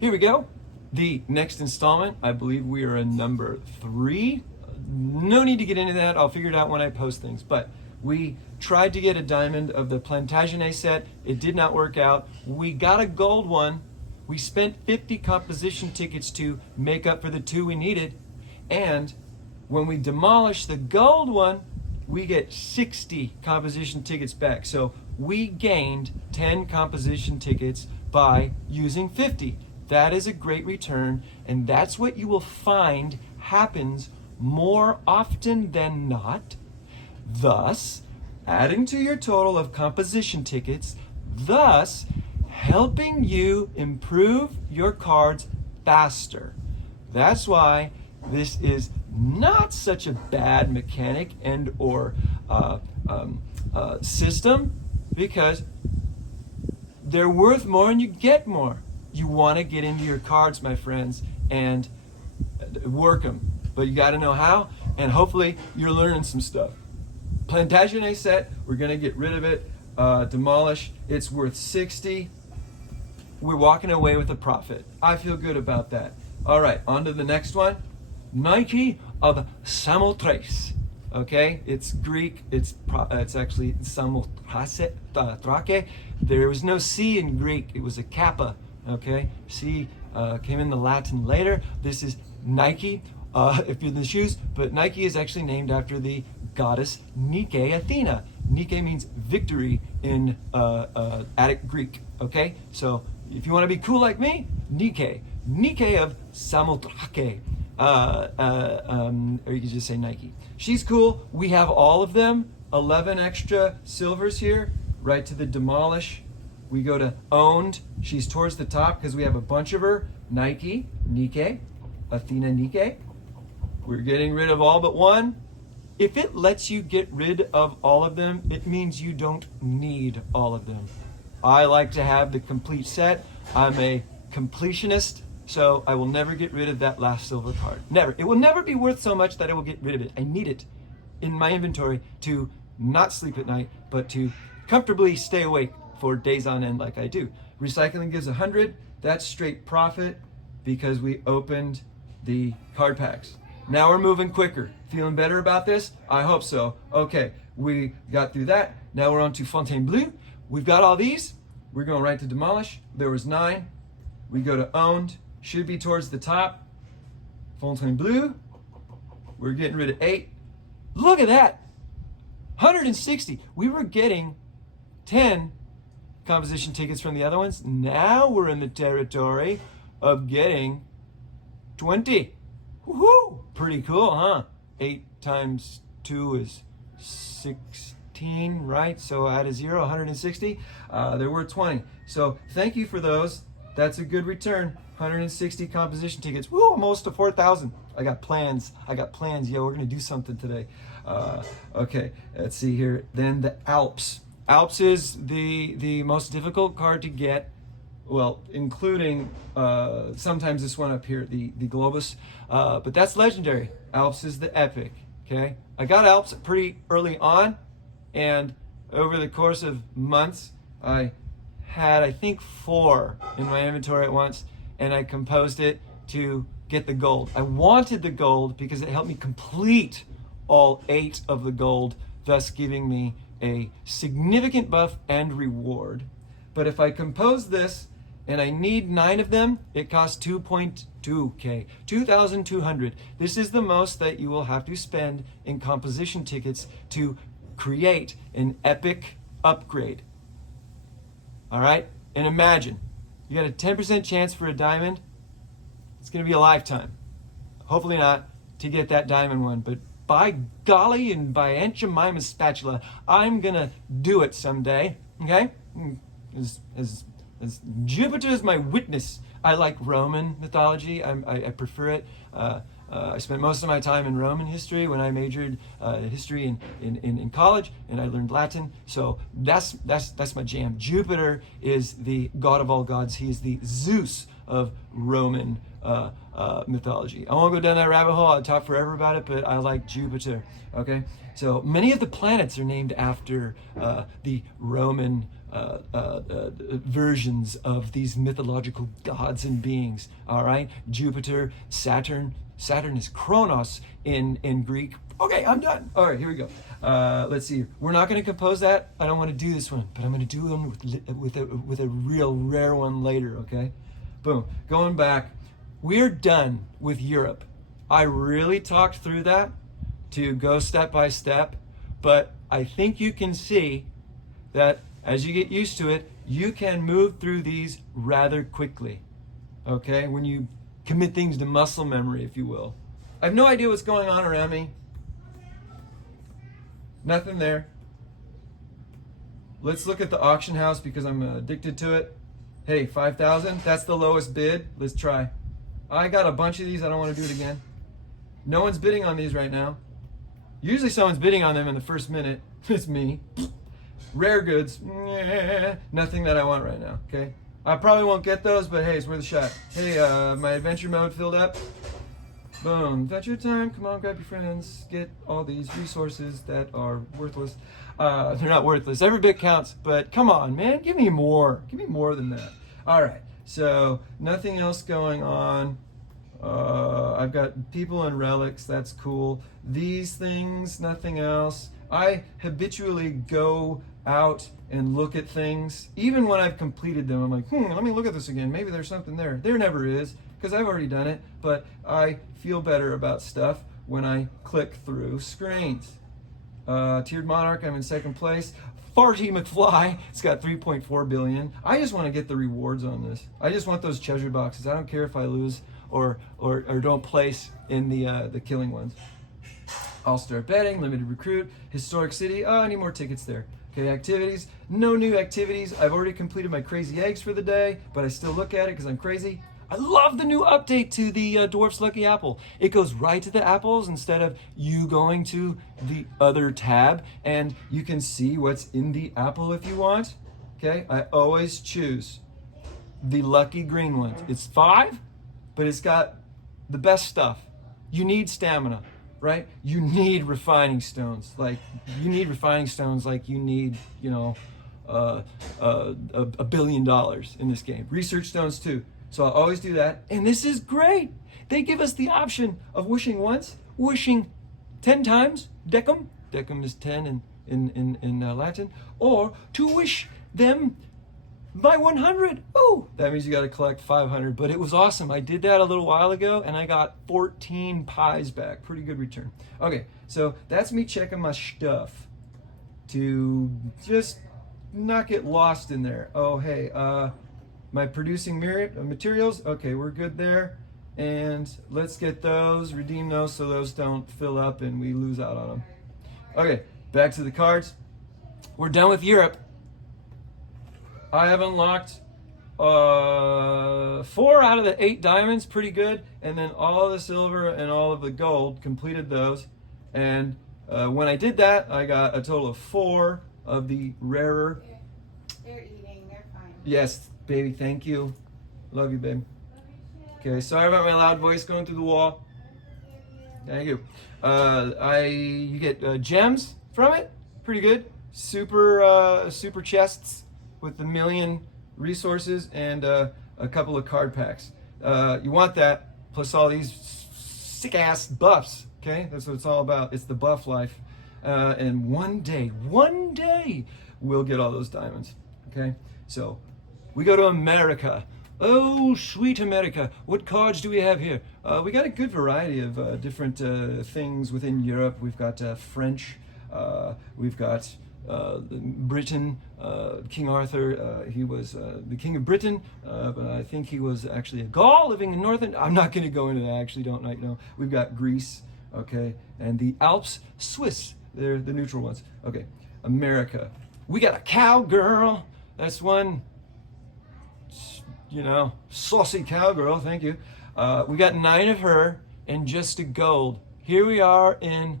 Here we go. The next installment, I believe we are in number 3. No need to get into that. I'll figure it out when I post things. But we tried to get a diamond of the Plantagenet set. It did not work out. We got a gold one. We spent 50 composition tickets to make up for the 2 we needed. And when we demolish the gold one, we get 60 composition tickets back. So we gained 10 composition tickets by using 50. That is a great return, and that's what you will find happens more often than not, thus adding to your total of composition tickets, thus helping you improve your cards faster. That's why this is not such a bad mechanic and or system, because they're worth more and you get more. You want to get into your cards, my friends, and work them. But you got to know how, and hopefully you're learning some stuff. Plantagenet set, we're going to get rid of it. Demolish, it's worth 60. We're walking away with a profit. I feel good about that. All right, on to the next one. Nike of Samothrace. Okay, it's Greek. It's actually Samothrace. There was no C in Greek. It was a kappa. Okay, C came in the Latin later. This is Nike, if you're in the shoes, but Nike is actually named after the goddess Nike Athena. Nike means victory in Attic Greek. Okay, so if you want to be cool like me, Nike of Samothrace. Or you can just say Nike. She's cool. We have all of them. 11 extra silvers here. Right to the demolish. We go to owned. She's towards the top because we have a bunch of her. Nike, Athena Nike. We're getting rid of all but one. If it lets you get rid of all of them, it means you don't need all of them. I like to have the complete set. I'm a completionist, so I will never get rid of that last silver card. Never. It will never be worth so much that I will get rid of it. I need it in my inventory to not sleep at night, but to comfortably stay awake for days on end like I do. Recycling gives 100. That's straight profit because we opened the card packs. Now we're moving quicker. Feeling better about this? I hope so. Okay, we got through that. Now we're on to Fontainebleau. We've got all these. We're going right to demolish. There was 9. We go to owned. Should be towards the top. Fontainebleau. We're getting rid of 8. Look at that. 160. We were getting 10 composition tickets from the other ones. Now we're in the territory of getting 20. Woohoo! Pretty cool, huh? 8 times 2 is 16, right? So add a 0, 160. There were 20. So thank you for those. That's a good return. 160 composition tickets. Woo, almost to 4,000. I got plans. Yeah, we're going to do something today. Okay, let's see here. Then the Alps. Alps is the most difficult card to get. Well, including sometimes this one up here, the Globus. But that's legendary. Alps is the epic. Okay, I got Alps pretty early on, and over the course of months, I had, I think, 4 in my inventory at once, and I composed it to get the gold. I wanted the gold because it helped me complete all 8 of the gold, thus giving me a significant buff and reward. But if I compose this and I need 9 of them, it costs 2.2K, 2,200. This is the most that you will have to spend in composition tickets to create an epic upgrade. All right? And imagine, you got a 10% chance for a diamond. It's going to be a lifetime. Hopefully not to get that diamond one, but by golly and by Aunt Jemima's spatula, I'm going to do it someday. Okay? As Jupiter is my witness. I like Roman mythology. I prefer it. I spent most of my time in Roman history when I majored history in college, and I learned Latin. So that's my jam. Jupiter is the god of all gods. He is the Zeus of Roman mythology. I won't go down that rabbit hole. I'll talk forever about it, but I like Jupiter. Okay, so many of the planets are named after the Roman versions of these mythological gods and beings. All right, Jupiter, Saturn. Saturn is Kronos in Greek. Okay, I'm done. All right, here we go. Let's see. We're not going to compose that. I don't want to do this one, but I'm going to do one with a real rare one later. Okay, boom. Going back, we're done with Europe. I really talked through that to go step by step, but I think you can see that as you get used to it, you can move through these rather quickly. Okay, when you commit things to muscle memory, if you will. I have no idea what's going on around me. Nothing there. Let's look at the auction house because I'm addicted to it. Hey, 5,000, that's the lowest bid. Let's try. I got a bunch of these, I don't want to do it again. No one's bidding on these right now. Usually someone's bidding on them in the first minute. It's me. Rare goods, nothing that I want right now, okay? I probably won't get those, but hey, it's worth a shot. Hey, my adventure mode filled up. Boom, adventure time, come on, grab your friends. Get all these resources that are worthless. They're not worthless, every bit counts, but come on, man, give me more. Give me more than that. All right, so nothing else going on. I've got people and relics, that's cool. These things, nothing else. I habitually go out and look at things. Even when I've completed them, I'm like, let me look at this again. Maybe there's something there. There never is, because I've already done it, but I feel better about stuff when I click through screens. Tiered Monarch, I'm in second place. Farty McFly, it's got 3.4 billion. I just want to get the rewards on this. I just want those treasure boxes. I don't care if I lose or don't place in the killing ones. I'll start betting, limited recruit, historic city. Oh, I need more tickets there. Okay, activities, no new activities. I've already completed my crazy eggs for the day, but I still look at it because I'm crazy. I love the new update to the Dwarf's Lucky Apple. It goes right to the apples instead of you going to the other tab, and you can see what's in the apple if you want. Okay, I always choose the lucky green ones. It's 5, but it's got the best stuff. You need stamina, right? You need refining stones. Like you need, $1 billion in this game. Research stones too. So I'll always do that. And this is great. They give us the option of wishing once, wishing 10 times, decum. Decum is 10 in Latin. Or to wish them by 100. Oh, that means you got to collect 500. But it was awesome. I did that a little while ago and I got 14 pies back. Pretty good return. Okay, so that's me checking my stuff to just not get lost in there. Oh, hey, my producing materials, okay, we're good there. And let's get those, redeem those so those don't fill up and we lose out on them. Okay, back to the cards. We're done with Europe. I have unlocked 4 out of the 8 diamonds, pretty good. And then all of the silver and all of the gold, completed those. And when I did that, I got a total of 4 of the rarer. They're eating, they're fine. Yes, baby, thank you. Love you, babe. Okay, sorry about my loud voice going through the wall. Thank you. You get gems from it. Pretty good. Super chests with 1 million resources and a couple of card packs. You want that plus all these sick ass buffs. Okay, that's what it's all about. It's the buff life. And one day, we'll get all those diamonds. Okay, so we go to America. Oh, sweet America. What cards do we have here? We got a good variety of different things within Europe. We've got French. We've got Britain. King Arthur, he was the king of Britain, but I think he was actually a Gaul living in northern. I'm not going to go into that. I actually don't know. We've got Greece, okay, and the Alps, Swiss. They're the neutral ones. Okay, America. We got a cowgirl. That's one, saucy cowgirl. Thank you. We got 9 of her and just a gold. Here we are in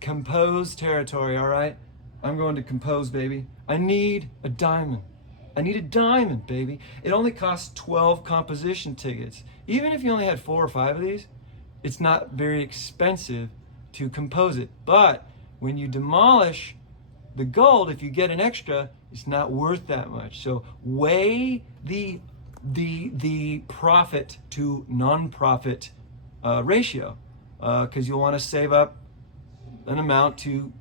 compose territory. All right, I'm going to compose, baby. I need a diamond. I need a diamond, baby. It only costs 12 composition tickets. Even if you only had 4 or 5 of these, it's not very expensive to compose it. But when you demolish the gold, if you get an extra, it's not worth that much. So weigh the profit to non-profit ratio, because you'll want to save up an amount to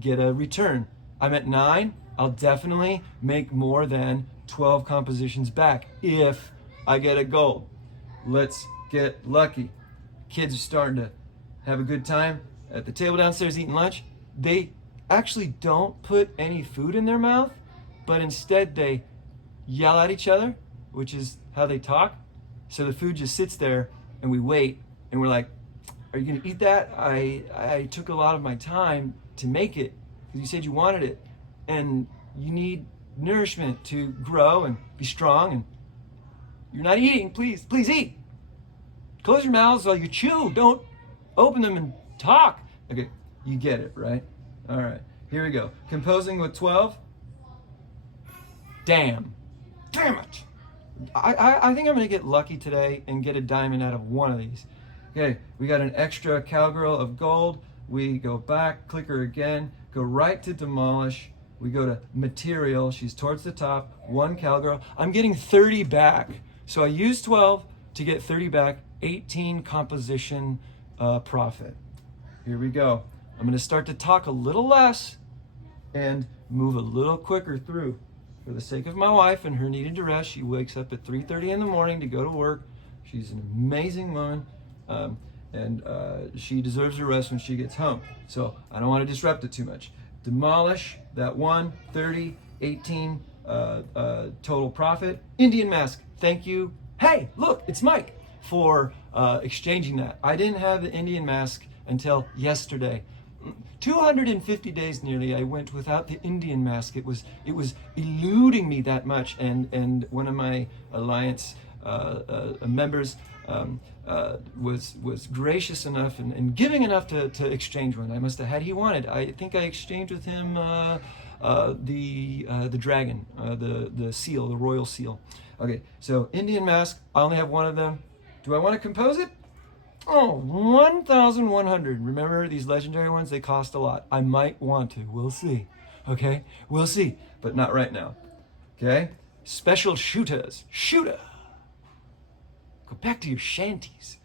get a return. I'm at 9. I'll definitely make more than 12 compositions back if I get a gold. Let's get lucky. Kids are starting to have a good time at the table downstairs eating lunch. They actually don't put any food in their mouth, but instead they yell at each other, which is how they talk. So the food just sits there and we wait and we're like, are you gonna eat that? I took a lot of my time to make it because you said you wanted it, and you need nourishment to grow and be strong, and you're not eating. Please eat. Close your mouths while you chew. Don't open them and talk. Okay, you get it, right? All right, here we go. Composing with 12. Damn it. I think I'm gonna get lucky today and get a diamond out of one of these. Okay, we got an extra cowgirl of gold. We go back, click her again, go right to demolish. We go to material, she's towards the top, 1 cowgirl. I'm getting 30 back. So I used 12 to get 30 back, 18 composition profit. Here we go. I'm gonna start to talk a little less and move a little quicker through. For the sake of my wife and her needing to rest, she wakes up at 3:30 in the morning to go to work. She's an amazing woman, and she deserves a rest when she gets home. So I don't want to disrupt it too much. Demolish that 1, 30, 18 total profit. Indian mask, thank you. Hey, look, it's Mike for exchanging that. I didn't have the Indian mask until yesterday. 250 days nearly I went without the Indian mask. It was eluding me that much, and one of my alliance members was gracious enough and giving enough to exchange one. I must have had he wanted. I think I exchanged with him the dragon, the seal, the royal seal. Okay, so Indian mask. I only have one of them. Do I want to compose it? Oh, 1,100. Remember these legendary ones? They cost a lot. I might want to. We'll see. Okay? We'll see. But not right now. Okay? Special shooters. Shooter. Go back to your shanties.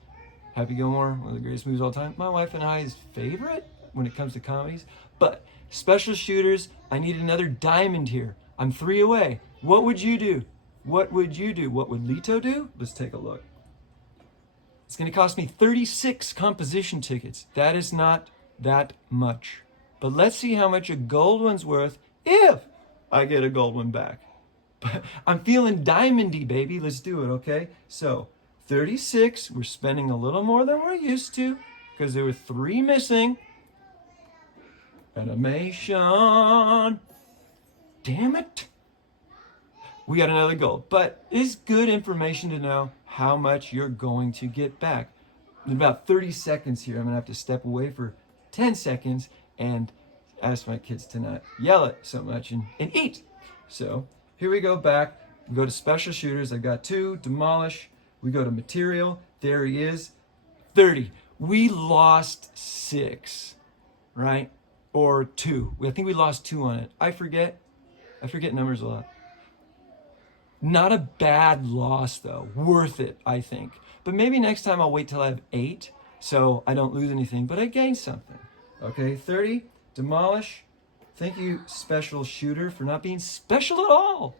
Happy Gilmore, one of the greatest movies of all time. My wife and I's favorite when it comes to comedies. But special shooters, I need another diamond here. I'm 3 away. What would you do? What would you do? What would Lito do? Let's take a look. It's going to cost me 36 composition tickets. That is not that much. But let's see how much a gold one's worth if I get a gold one back. I'm feeling diamondy, baby. Let's do it, okay? So 36, we're spending a little more than we're used to because there were 3 missing. Animation. Damn it. We got another gold, but it's good information to know how much you're going to get back. In about 30 seconds here, I'm gonna have to step away for 10 seconds and ask my kids to not yell it so much and eat. So here we go back. We go to special shooters. I've got 2, demolish. We go to material. There he is, 30. We lost 6, right? Or 2. I think we lost 2 on it. I forget numbers a lot. Not a bad loss though, worth it, I think. But maybe next time I'll wait till I have 8 so I don't lose anything, but I gain something. Okay, 30, demolish. Thank you, special shooter, for not being special at all.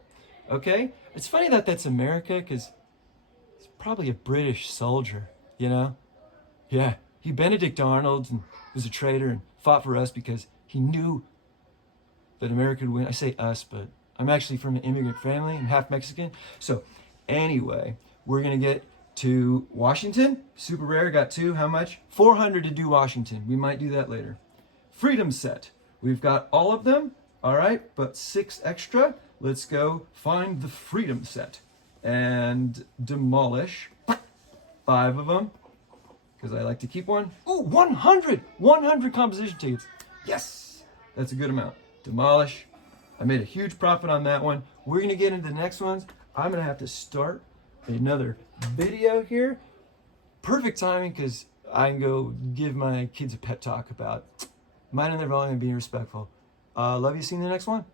Okay, it's funny that that's America because it's probably a British soldier, you know? Yeah, he Benedict Arnold and was a traitor and fought for us because he knew that America would win. I say us, but I'm actually from an immigrant family. I'm half Mexican. So anyway, we're going to get to Washington. Super rare, got 2. How much? 400 to do Washington. We might do that later. Freedom set. We've got all of them. All right, but 6 extra. Let's go find the freedom set and demolish 5 of them because I like to keep one. Ooh, 100 composition tickets. Yes, that's a good amount. Demolish. I made a huge profit on that one. We're going to get into the next ones. I'm going to have to start another video here. Perfect timing because I can go give my kids a pep talk about minding their volume and being respectful. Love you. See you in the next one.